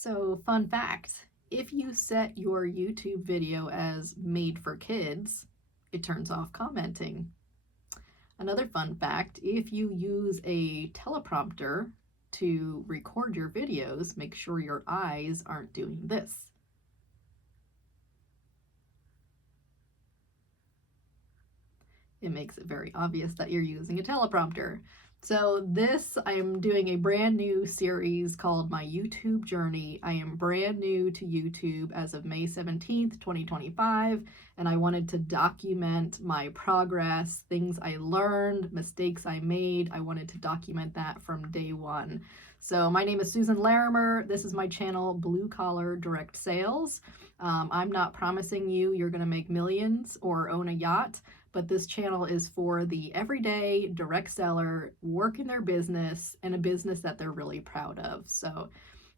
So, fun fact, if you set your YouTube video as made for kids, it turns off commenting. Another fun fact, if you use a teleprompter to record your videos, make sure your eyes aren't doing this. It makes it very obvious that you're using a teleprompter. So I am doing a brand new series called My YouTube Journey. I am brand new to YouTube as of May 17th, 2025, and I wanted to document my progress, things I learned, mistakes I made. I wanted to document that from day one. So my name is Susan Larimer. This is my channel, Blue Collar Direct Sales. I'm not promising you're going to make millions or own a yacht, but this channel is for the everyday direct seller working their business and a business that they're really proud of. So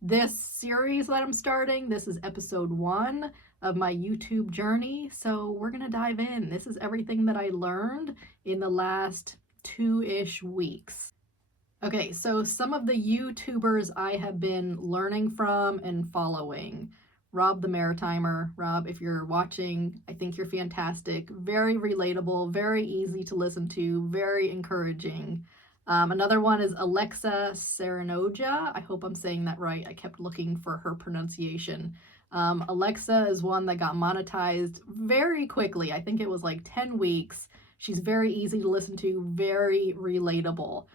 this series that I'm starting, this is episode 1 of my YouTube journey. So we're going to dive in. This is everything that I learned in the last 2-ish weeks. Okay, so some of the YouTubers I have been learning from and following. Rob the Maritimer. Rob, if you're watching, I think you're fantastic. Very relatable, very easy to listen to, very encouraging. Another one is Alexa Serenoja. I hope I'm saying that right. I kept looking for her pronunciation. Alexa is one that got monetized very quickly. I think it was like 10 weeks. She's very easy to listen to, very relatable.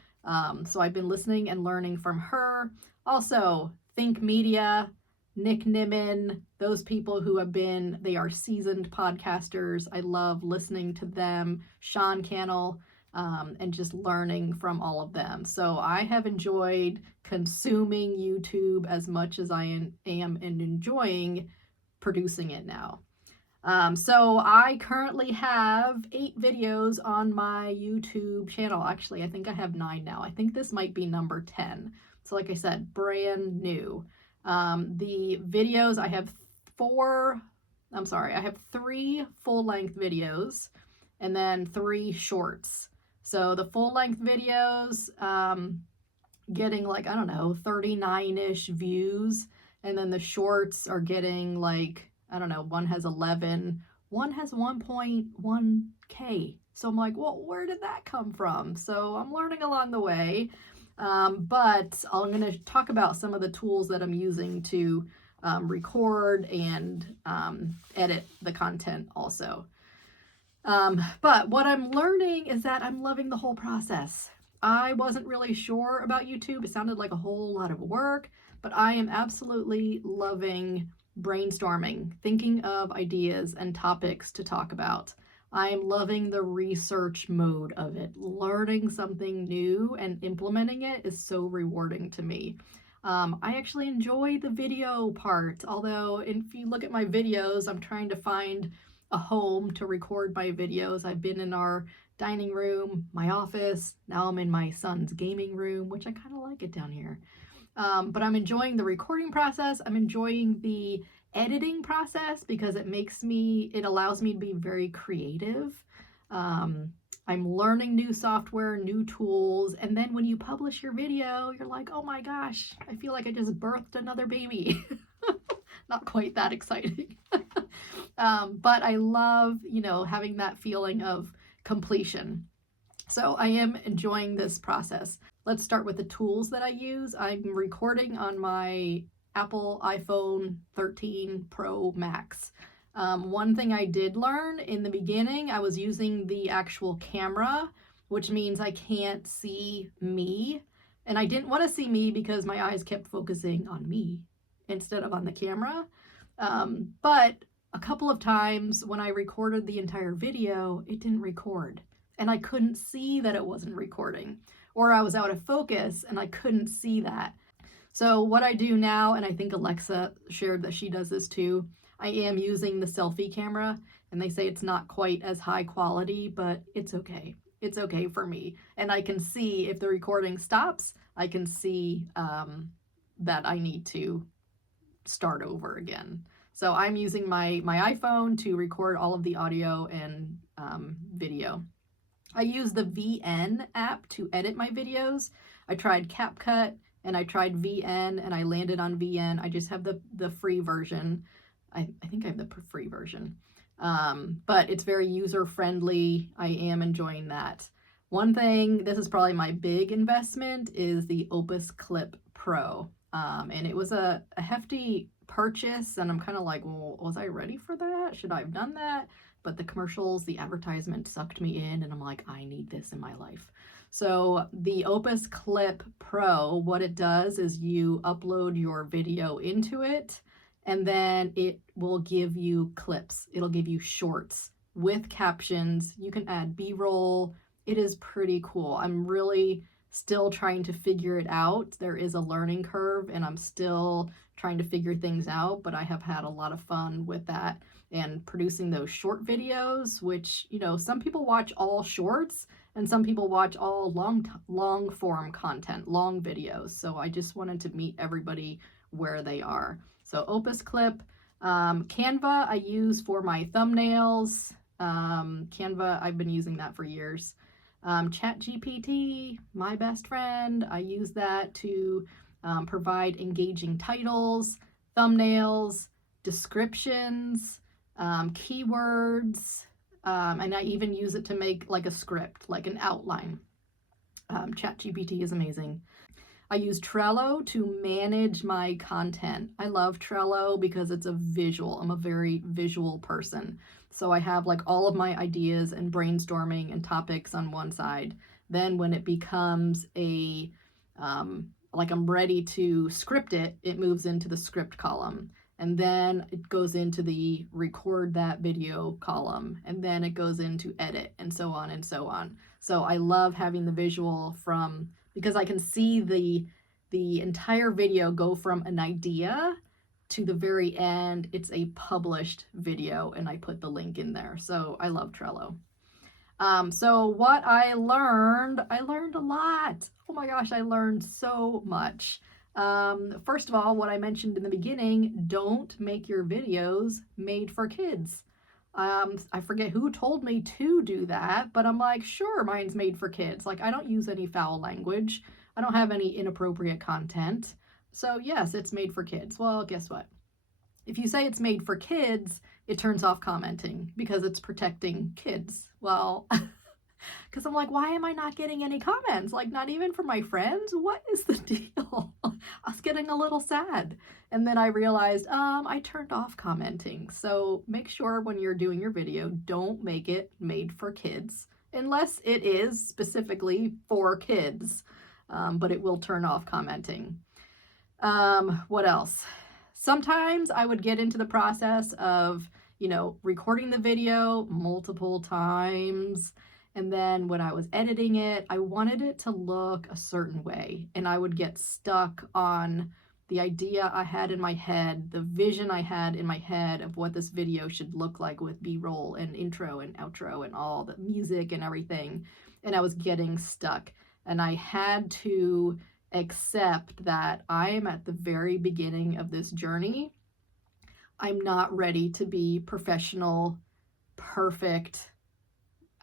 So I've been listening and learning from her. Also, Think Media, Nick Nimmin, those people who they are seasoned podcasters. I love listening to them. Sean Cannell, and just learning from all of them. So I have enjoyed consuming YouTube as much as I am and enjoying producing it now. So I currently have 8 videos on my YouTube channel. Actually, I think I have 9 now. I think this might be number 10. So like I said, brand new. The videos, I have 3 full-length videos and then 3 shorts. So the full-length videos, getting like, I don't know, 39-ish views. And then the shorts are getting like, I don't know, one has 11, one has 1.1K. So I'm like, well, where did that come from? So I'm learning along the way. But I'm going to talk about some of the tools that I'm using to record and edit the content also. But what I'm learning is that I'm loving the whole process. I wasn't really sure about YouTube. It sounded like a whole lot of work, but I am absolutely loving brainstorming, thinking of ideas and topics to talk about. I am loving the research mode of it. Learning something new and implementing it is so rewarding to me. I actually enjoy the video part, although if you look at my videos, I'm trying to find a home to record my videos. I've been in our dining room, my office, now I'm in my son's gaming room, which I kind of like it down here. But I'm enjoying the recording process. I'm enjoying the editing process because it allows me to be very creative. I'm learning new software, new tools, and then when you publish your video, you're like, oh my gosh, I feel like I just birthed another baby. Not quite that exciting. But I love, having that feeling of completion. So I am enjoying this process. Let's start with the tools that I use. I'm recording on my Apple iPhone 13 Pro Max. One thing I did learn in the beginning, I was using the actual camera, which means I can't see me. And I didn't want to see me because my eyes kept focusing on me instead of on the camera. But a couple of times when I recorded the entire video, it didn't record. And I couldn't see that it wasn't recording. Or I was out of focus and I couldn't see that. So what I do now, and I think Alexa shared that she does this too, I am using the selfie camera, and they say it's not quite as high quality, but it's okay. It's okay for me. And I can see if the recording stops, I can see that I need to start over again. So I'm using my iPhone to record all of the audio and video. I use the VN app to edit my videos. I tried CapCut and I tried VN and I landed on VN. I just have the free version. I think I have the free version. But it's very user friendly. I am enjoying that. One thing, this is probably my big investment, is the Opus Clip Pro. And it was a hefty purchase, and I'm kind of like, well, was I ready for that? Should I have done that? But the commercials, the advertisement sucked me in, and I'm like, I need this in my life. So the Opus Clip Pro, what it does is you upload your video into it, and then it will give you clips. It'll give you shorts with captions. You can add B-roll. It is pretty cool. I'm really still trying to figure it out. There is a learning curve, and I'm still trying to figure things out, but I have had a lot of fun with that and producing those short videos, which, you know, some people watch all shorts and some people watch all long form content, long videos. So I just wanted to meet everybody where they are. So Opus Clip, Canva I use for my thumbnails. Canva, I've been using that for years. ChatGPT, my best friend, I use that to provide engaging titles, thumbnails, descriptions, keywords, and I even use it to make like a script, like an outline. ChatGPT is amazing. I use Trello to manage my content. I love Trello because it's a visual. I'm a very visual person. So I have like all of my ideas and brainstorming and topics on one side. Then when it becomes a, like I'm ready to script it, it moves into the script column. And then it goes into the record that video column. And then it goes into edit, and so on and so on. So I love having the visual because I can see the entire video go from an idea to the very end. It's a published video, and I put the link in there. So I love Trello. So what I learned a lot. Oh my gosh, I learned so much. First of all, what I mentioned in the beginning, don't make your videos made for kids. I forget who told me to do that, but I'm like, sure, mine's made for kids. Like, I don't use any foul language. I don't have any inappropriate content. So yes, it's made for kids. Well, guess what? If you say it's made for kids, it turns off commenting because it's protecting kids. Well, because I'm like, why am I not getting any comments? Like, not even from my friends? What is the deal? I was getting a little sad. And then I realized, I turned off commenting. So make sure when you're doing your video, don't make it made for kids, unless it is specifically for kids. But it will turn off commenting. What else? Sometimes I would get into the process of, you know, recording the video multiple times. And then when I was editing it, I wanted it to look a certain way. And I would get stuck on the idea I had in my head, the vision I had in my head of what this video should look like with B-roll and intro and outro and all the music and everything. And I was getting stuck. And I had to accept that I am at the very beginning of this journey. I'm not ready to be professional, perfect,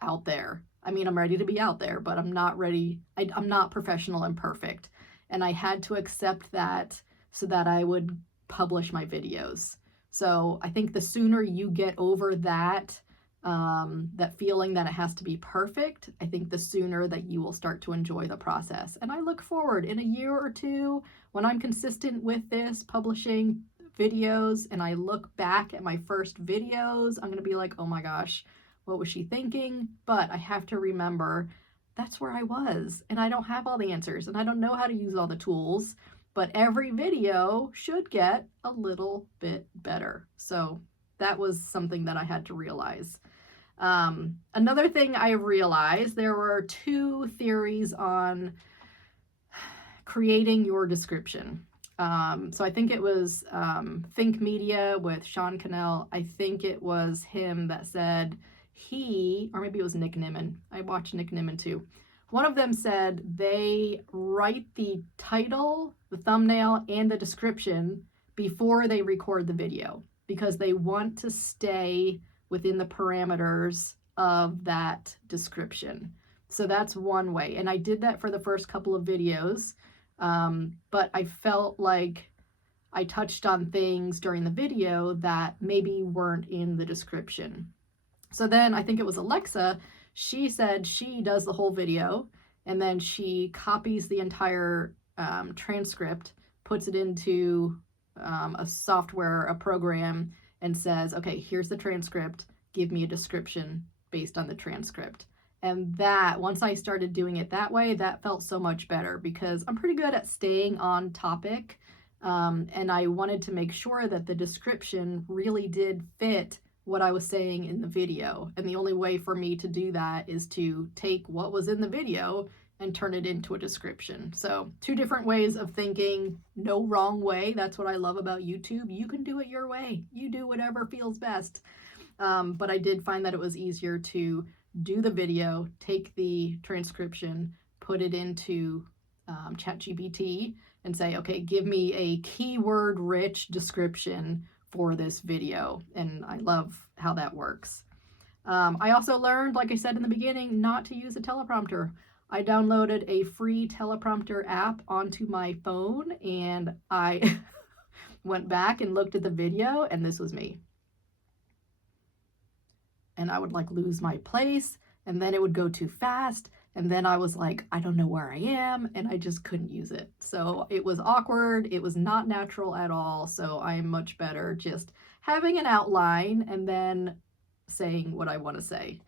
out there. I mean, I'm ready to be out there, but I'm not ready. I'm not professional and perfect. And I had to accept that so that I would publish my videos. So I think the sooner you get over that, that feeling that it has to be perfect, I think the sooner that you will start to enjoy the process. And I look forward in a year or two when I'm consistent with this publishing videos and I look back at my first videos, I'm going to be like, oh my gosh, what was she thinking? But I have to remember that's where I was, and I don't have all the answers, and I don't know how to use all the tools, but every video should get a little bit better. So that was something that I had to realize. Another thing I realized, there were two theories on creating your description. So I think it was Think Media with Sean Cannell. I think it was him that said, or maybe it was Nick Nimmin. I watched Nick Nimmin too. One of them said they write the title, the thumbnail, and the description before they record the video because they want to stay within the parameters of that description. So that's one way. And I did that for the first couple of videos. but I felt like I touched on things during the video that maybe weren't in the description. So then I think it was Alexa, she said she does the whole video and then she copies the entire transcript, puts it into a software, a program, and says, okay, here's the transcript, give me a description based on the transcript. And that, once I started doing it that way, that felt so much better because I'm pretty good at staying on topic. And I wanted to make sure that the description really did fit what I was saying in the video. And the only way for me to do that is to take what was in the video and turn it into a description. So 2 different ways of thinking, no wrong way. That's what I love about YouTube. You can do it your way. You do whatever feels best. But I did find that it was easier to do the video, take the transcription, put it into ChatGPT and say, okay, give me a keyword-rich description for this video. And I love how that works. I also learned, like I said in the beginning, not to use a teleprompter. I downloaded a free teleprompter app onto my phone and I went back and looked at the video and this was me. And I would like lose my place and then it would go too fast. And then I was like, I don't know where I am, and I just couldn't use it. So it was awkward. It was not natural at all. So I am much better just having an outline and then saying what I want to say.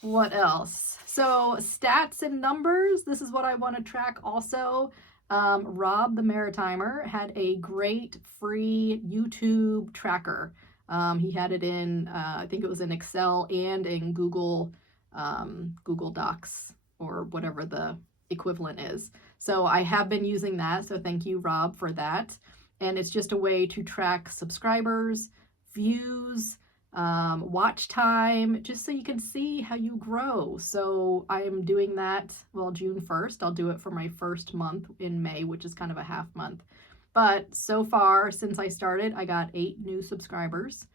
What else? So stats and numbers. This is what I want to track also. Rob the Maritimer had a great free YouTube tracker. He had it in, I think it was in Excel and in Google Docs or whatever the equivalent is. So I have been using that. So thank you, Rob, for that. And it's just a way to track subscribers, views, watch time, just so you can see how you grow. So I am doing that, well, June 1st. I'll do it for my first month in May, which is kind of a half month. But so far, since I started, I got 8 new subscribers.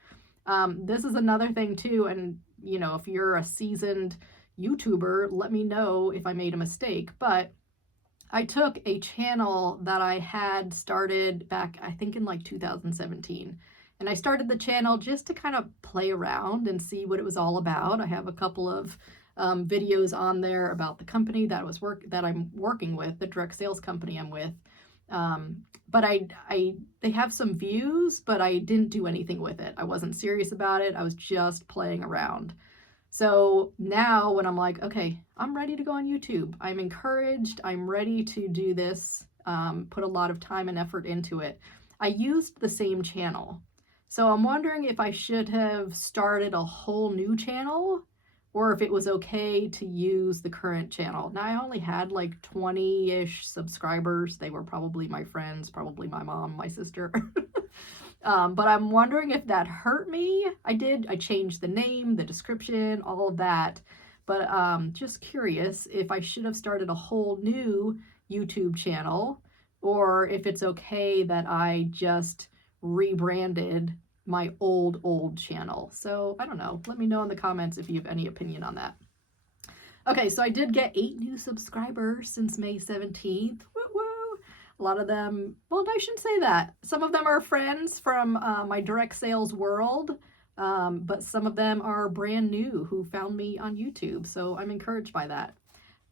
This is another thing too, and you know, if you're a seasoned YouTuber, let me know if I made a mistake. But I took a channel that I had started back, I think in like 2017. And I started the channel just to kind of play around and see what it was all about. I have a couple of videos on there about the company that I'm working with, the direct sales company I'm with. But they have some views, but I didn't do anything with it. I wasn't serious about it. I was just playing around. So now when I'm like, okay, I'm ready to go on YouTube. I'm encouraged. I'm ready to do this, put a lot of time and effort into it. I used the same channel. So I'm wondering if I should have started a whole new channel or if it was okay to use the current channel. Now, I only had like 20-ish subscribers. They were probably my friends, probably my mom, my sister. But I'm wondering if that hurt me. I changed the name, the description, all of that. But just curious if I should have started a whole new YouTube channel or if it's okay that I just rebranded my old channel. So I don't know. Let me know in the comments if you have any opinion on that. Okay, so I did get 8 new subscribers since May 17th. Woo woo! A lot of them, well, I shouldn't say that. Some of them are friends from my direct sales world, but some of them are brand new who found me on YouTube. So I'm encouraged by that.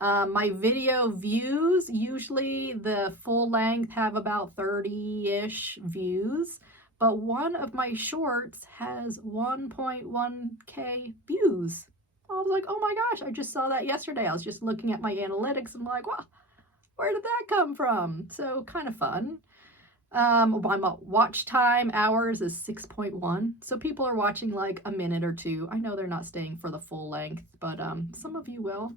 My video views, usually the full length have about 30-ish views. But one of my shorts has 1.1K views. I was like, oh my gosh, I just saw that yesterday. I was just looking at my analytics and I'm like, wow, where did that come from? So kind of fun. My watch time hours is 6.1. So people are watching like a minute or 2. I know they're not staying for the full length, but some of you will.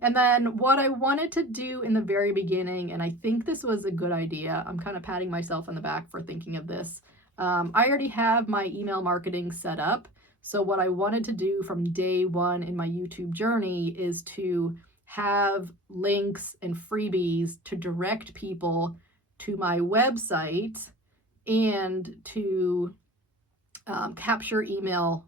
And then what I wanted to do in the very beginning, and I think this was a good idea. I'm kind of patting myself on the back for thinking of this. I already have my email marketing set up. So what I wanted to do from day one in my YouTube journey is to have links and freebies to direct people to my website and to capture email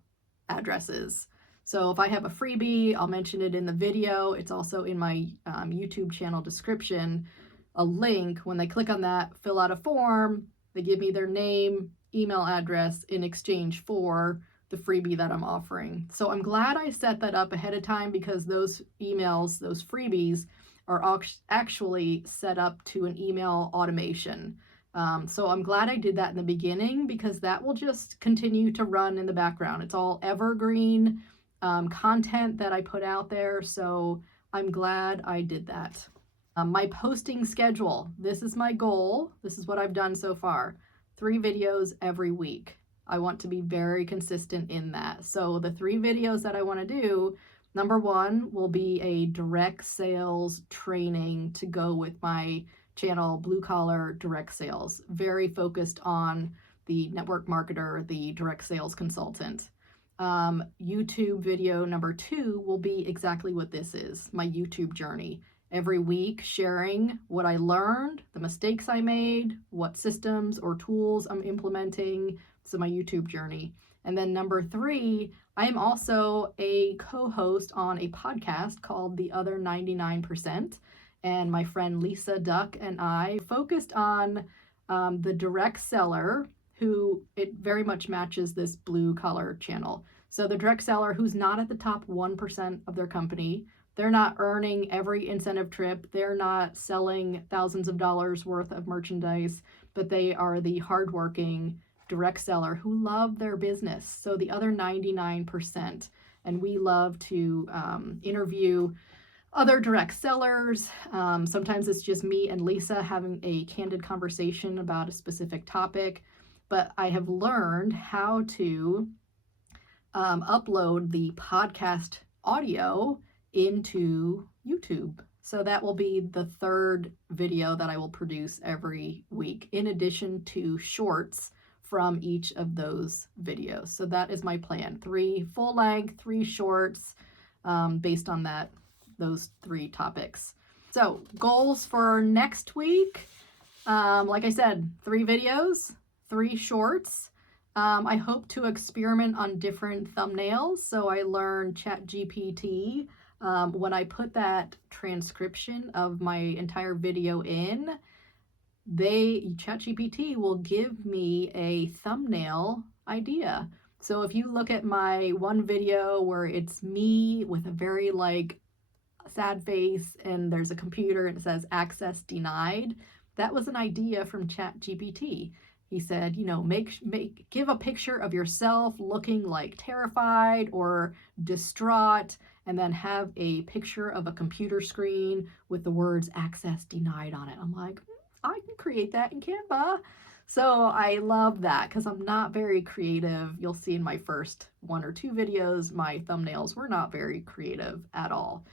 addresses. So if I have a freebie, I'll mention it in the video. It's also in my YouTube channel description, a link. When they click on that, fill out a form, they give me their name, email address in exchange for the freebie that I'm offering. So I'm glad I set that up ahead of time, because those emails, those freebies, are actually set up to an email automation. So I'm glad I did that in the beginning, because that will just continue to run in the background. It's all evergreen content that I put out there. So I'm glad I did that. My posting schedule. This is my goal. This is what I've done so far. 3 videos every week. I want to be very consistent in that. So the 3 videos that I want to do, number 1 will be a direct sales training to go with my channel, Blue Collar Direct Sales. Very focused on the network marketer, the direct sales consultant. YouTube video number 2 will be exactly what this is, my YouTube journey. Every week sharing what I learned, the mistakes I made, what systems or tools I'm implementing. So my YouTube journey. And then number 3, I am also a co-host on a podcast called The Other 99%. And my friend Lisa Duck and I focused on the direct seller, who it very much matches this blue collar channel. So the direct seller who's not at the top 1% of their company, they're not earning every incentive trip, they're not selling thousands of dollars worth of merchandise, but they are the hardworking direct seller who love their business. So the other 99%. And we love to interview other direct sellers. Sometimes it's just me and Lisa having a candid conversation about a specific topic. But I have learned how to upload the podcast audio into YouTube. So that will be the 3rd video that I will produce every week, in addition to shorts from each of those videos. So that is my plan. 3 full length, 3 shorts, based on those 3 topics. So goals for next week. Like I said, 3 videos, 3 shorts. I hope to experiment on different thumbnails. So I learned ChatGPT. When I put that transcription of my entire video in, ChatGPT will give me a thumbnail idea. So if you look at my one video where it's me with a very sad face and there's a computer and it says access denied, that was an idea from ChatGPT. He said, give a picture of yourself looking terrified or distraught, and then have a picture of a computer screen with the words access denied on it. I'm like, I can create that in Canva. So I love that, because I'm not very creative. You'll see in my first 1 or 2 videos, my thumbnails were not very creative at all.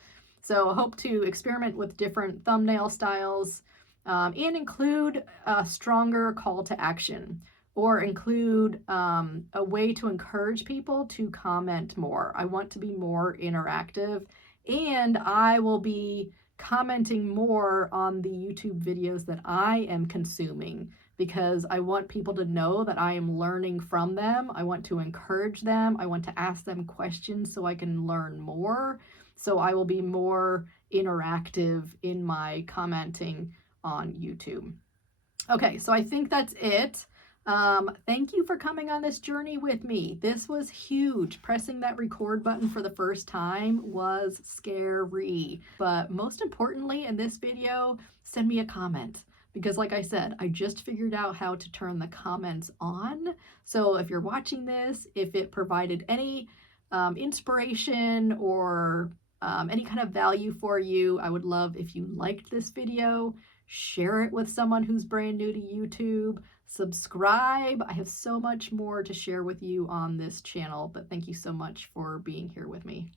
So I hope to experiment with different thumbnail styles, and include a stronger call to action, or include a way to encourage people to comment more. I want to be more interactive, and I will be commenting more on the YouTube videos that I am consuming, because I want people to know that I am learning from them. I want to encourage them. I want to ask them questions so I can learn more. So I will be more interactive in my commenting on YouTube. Okay, so I think that's it. Thank you for coming on this journey with me. This was huge. Pressing that record button for the first time was scary. But most importantly, in this video, send me a comment. Because like I said, I just figured out how to turn the comments on. So if you're watching this, if it provided any inspiration or any kind of value for you, I would love if you liked this video. Share it with someone who's brand new to YouTube. Subscribe. I have so much more to share with you on this channel, but thank you so much for being here with me.